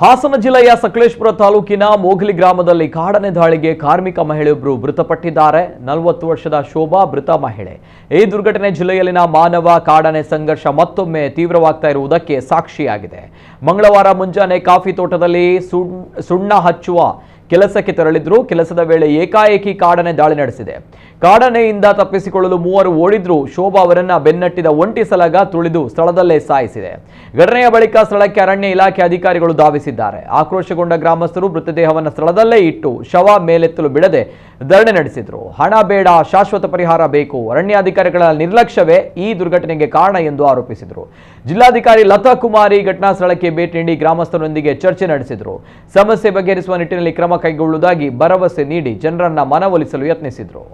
ಹಾಸನ ಜಿಲ್ಲೆಯ ಸಕಲೇಶಪುರ ತಾಲೂಕಿನ ಮೋಗಲಿ ಗ್ರಾಮದಲ್ಲಿ ಕಾಡಾನೆ ದಾಳಿಗೆ ಕಾರ್ಮಿಕ ಮಹಿಳೆಯೊಬ್ಬರು ಮೃತಪಟ್ಟಿದ್ದಾರೆ. 40 ವರ್ಷದ ಶೋಭಾ ಮೃತ ಮಹಿಳೆ. ಈ ದುರ್ಘಟನೆ ಜಿಲ್ಲೆಯಲ್ಲಿನ ಮಾನವ ಕಾಡಾನೆ ಸಂಘರ್ಷ ಮತ್ತೊಮ್ಮೆ ತೀವ್ರವಾಗ್ತಾ ಇರುವುದಕ್ಕೆ ಸಾಕ್ಷಿಯಾಗಿದೆ. ಮಂಗಳವಾರ ಮುಂಜಾನೆ ಕಾಫಿ ತೋಟದಲ್ಲಿ ಸುಣ್ಣ ಹಚ್ಚುವ ಕೆಲಸಕ್ಕೆ ತೆರಳಿದ್ರು. ಕೆಲಸದ ವೇಳೆ ಏಕಾಏಕಿ ಕಾಡಾನೆ ದಾಳಿ ನಡೆಸಿದೆ. ಕಾಡಾನೆಯಿಂದ ತಪ್ಪಿಸಿಕೊಳ್ಳಲು ಮೂವರು ಓಡಿದ್ರು. ಶೋಭಾ ಅವರನ್ನ ಬೆನ್ನಟ್ಟಿದ ಒಂಟಿ ಸಲಗ ತುಳಿದು ಸ್ಥಳದಲ್ಲೇ ಸಾಯಿಸಿದೆ. ಘಟನೆಯ ಬಳಿಕ ಸ್ಥಳಕ್ಕೆ ಅರಣ್ಯ ಇಲಾಖೆ ಅಧಿಕಾರಿಗಳು ಧಾವಿಸಿದ್ದಾರೆ. ಆಕ್ರೋಶಗೊಂಡ ಗ್ರಾಮಸ್ಥರು ಮೃತದೇಹವನ್ನು ಸ್ಥಳದಲ್ಲೇ ಇಟ್ಟು ಶವ ಮೇಲೆತ್ತಲು ಬಿಡದೆ ಧರಣಿ ನಡೆಸಿದ್ರು. ಹಣ ಬೇಡ, ಶಾಶ್ವತ ಪರಿಹಾರ ಬೇಕು. ಅರಣ್ಯಾಧಿಕಾರಿಗಳ ನಿರ್ಲಕ್ಷ್ಯವೇ ಈ ದುರ್ಘಟನೆಗೆ ಕಾರಣ ಎಂದು ಆರೋಪಿಸಿದರು. ಜಿಲ್ಲಾಧಿಕಾರಿ ಲತಾ ಕುಮಾರಿ ಘಟನಾ ಸ್ಥಳಕ್ಕೆ ಭೇಟಿ ನೀಡಿ ಗ್ರಾಮಸ್ಥರೊಂದಿಗೆ ಚರ್ಚೆ ನಡೆಸಿದರು. ಸಮಸ್ಯೆ ಬಗೆಹರಿಸುವ ನಿಟ್ಟಿನಲ್ಲಿ ಕ್ರಮ ಕೈಗೊಳ್ಳುವುದಾಗಿ ಭರವಸೆ ನೀಡಿ ಜನರನ್ನ ಮನವೊಲಿಸಲು ಯತ್ನಿಸಿದರು.